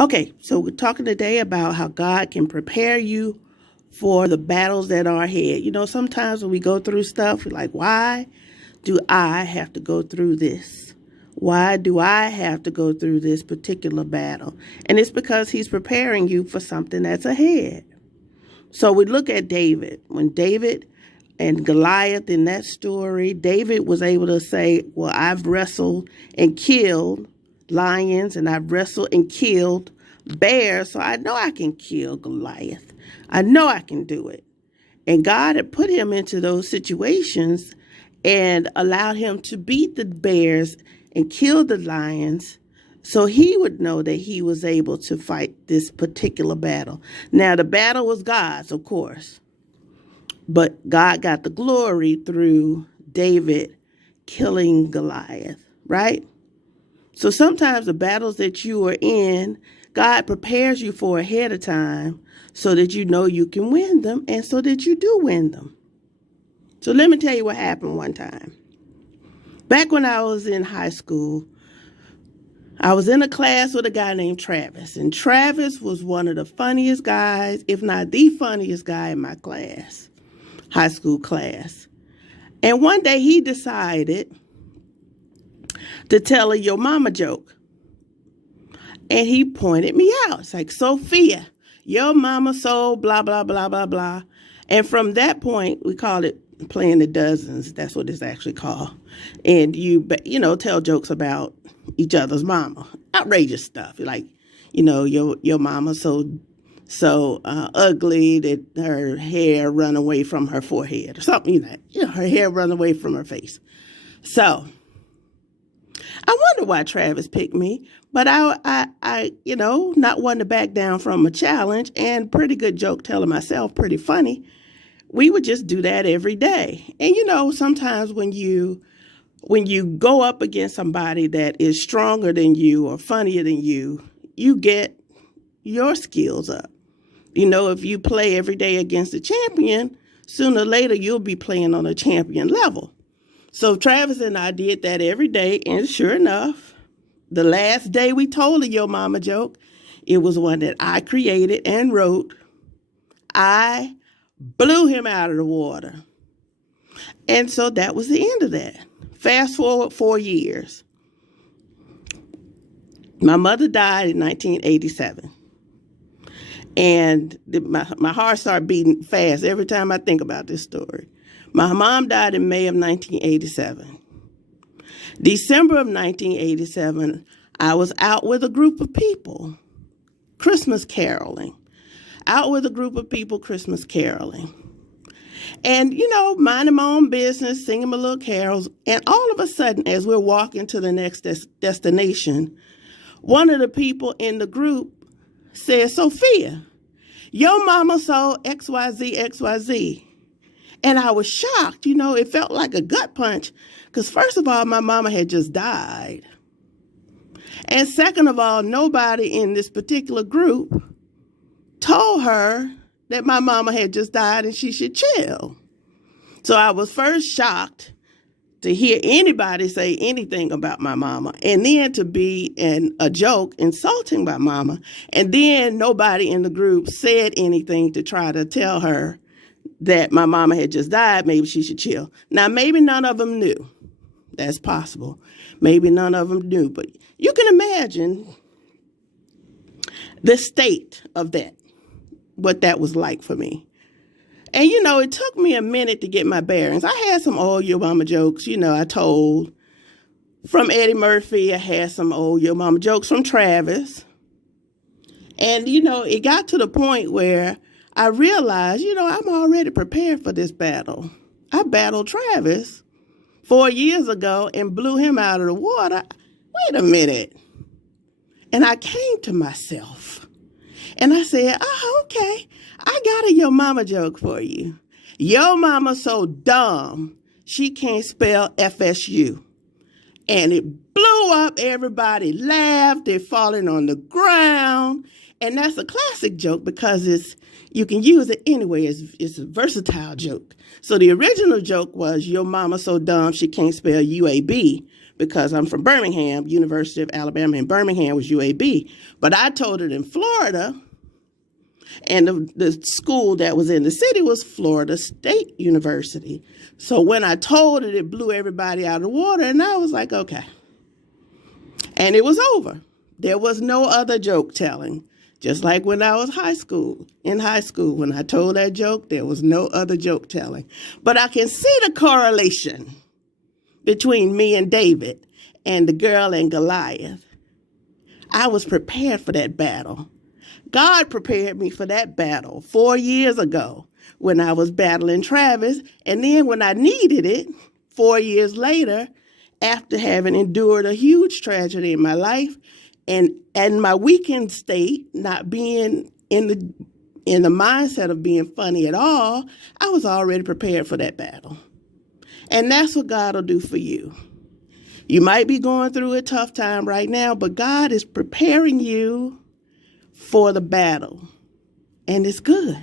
Okay, so we're talking today about how God can prepare you for the battles that are ahead. You know, sometimes when we go through stuff, we're like, why do I have to go through this? Why do I have to go through this particular battle? And it's because he's preparing you for something that's ahead. So we look at David. When David and Goliath in that story, David was able to say, well, I've wrestled and killed lions and I've wrestled and killed bears, so I know I can kill Goliath. I know I can do it. And God had put him into those situations and allowed him to beat the bears and kill the lions so he would know that he was able to fight this particular battle. Now, the battle was God's, of course, but God got the glory through David killing Goliath, right? So sometimes the battles that you are in, God prepares you for ahead of time so that you know you can win them and so that you do win them. So let me tell you what happened one time. Back when I was in high school, I was in a class with a guy named Travis. And Travis was one of the funniest guys, if not the funniest guy in my class, high school class. And one day he decided to tell a yo mama joke. And he pointed me out. It's like, Sophia, your mama so blah, blah, blah, blah, blah. And from that point, we called it playing the dozens. That's what it's actually called. And you tell jokes about each other's mama. Outrageous stuff. Like, your mama so ugly that her hair run away from her forehead or something like that. Her hair run away from her face. So I wonder why Travis picked me, but I not wanting to back down from a challenge and pretty good joke telling myself, pretty funny. We would just do that every day. And sometimes when you go up against somebody that is stronger than you or funnier than you, you get your skills up. If you play every day against a champion, sooner or later you'll be playing on a champion level. So Travis and I did that every day, and sure enough, the last day we told a yo mama joke, it was one that I created and wrote. I blew him out of the water. And so that was the end of that. Fast forward 4 years. My mother died in 1987. And my heart started beating fast every time I think about this story. My mom died in May of 1987. December of 1987, I was out with a group of people, Christmas caroling. Out with a group of people, Christmas caroling. And, minding my own business, singing my little carols. And all of a sudden, as we're walking to the next destination, one of the people in the group said, Sophia, your mama saw XYZ, XYZ. And I was shocked. It felt like a gut punch because, first of all, my mama had just died. And second of all, nobody in this particular group told her that my mama had just died and she should chill. So I was first shocked to hear anybody say anything about my mama, and then to be a joke insulting my mama. And then nobody in the group said anything to try to tell her that my mama had just died, maybe she should chill. Now, maybe none of them knew. That's possible. Maybe none of them knew. But you can imagine the state of that, what that was like for me. And, it took me a minute to get my bearings. I had some old Yo Mama jokes, I told from Eddie Murphy. I had some old Yo Mama jokes from Travis. And, it got to the point where I realized, I'm already prepared for this battle. I battled Travis 4 years ago and blew him out of the water. Wait a minute. And I came to myself and I said, okay, I got a yo mama joke for you. Yo mama so dumb, she can't spell FSU. And it blew up. Everybody laughed. They're falling on the ground. And that's a classic joke because you can use it anyway. It's a versatile joke. So the original joke was, your mama so dumb she can't spell UAB. because I'm from Birmingham, University of Alabama in Birmingham was UAB. But I told it in Florida, and the school that was in the city was Florida State University. So when I told it, it blew everybody out of the water, and I was like, okay. And it was over. There was no other joke telling. Just like when I was in high school, when I told that joke, there was no other joke telling. But I can see the correlation between me and David and the girl and Goliath. I was prepared for that battle. God prepared me for that battle 4 years ago when I was battling Travis. And then when I needed it, 4 years later, after having endured a huge tragedy in my life, and my weakened state, not being in the mindset of being funny at all, I was already prepared for that battle. And that's what God will do for you. You might be going through a tough time right now, but God is preparing you for the battle. And it's good.